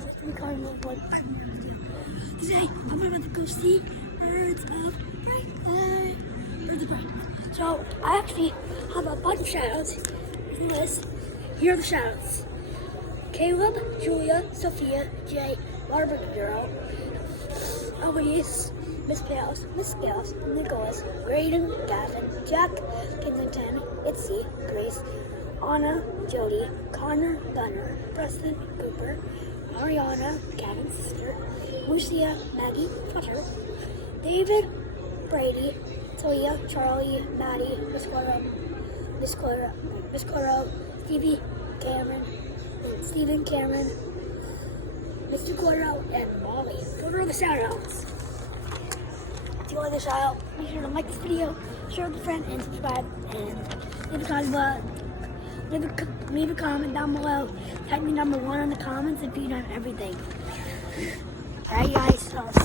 guys, it's me Cardinal One. Today, I'm about to go see Birds of Prey. Birds of Prey. So, I actually have a bunch of shout-outs in the list. Here are the shout-outs. Caleb, Julia, Sophia, Jay, Waterbury Girl, Elise, Miss Pales, Nicholas, Graydon, Gavin, Jack, Kensington, Itzy, Grace, Anna, Jody, Connor, Gunner, Preston, Cooper, Mariana, Gavin's sister, Lucia, Maggie, Fletcher, David, Brady, Toya, Charlie, Maddie, Miss Clara, Stevie, Cameron, Stephen, Cameron, Mr. Cordell, and Molly. Those are the shout-outs. If you like the shout-out, make sure to like this video, share with a friend, and subscribe, and leave a comment down below. Type me number 1 in the comments if you know everything. Alright guys,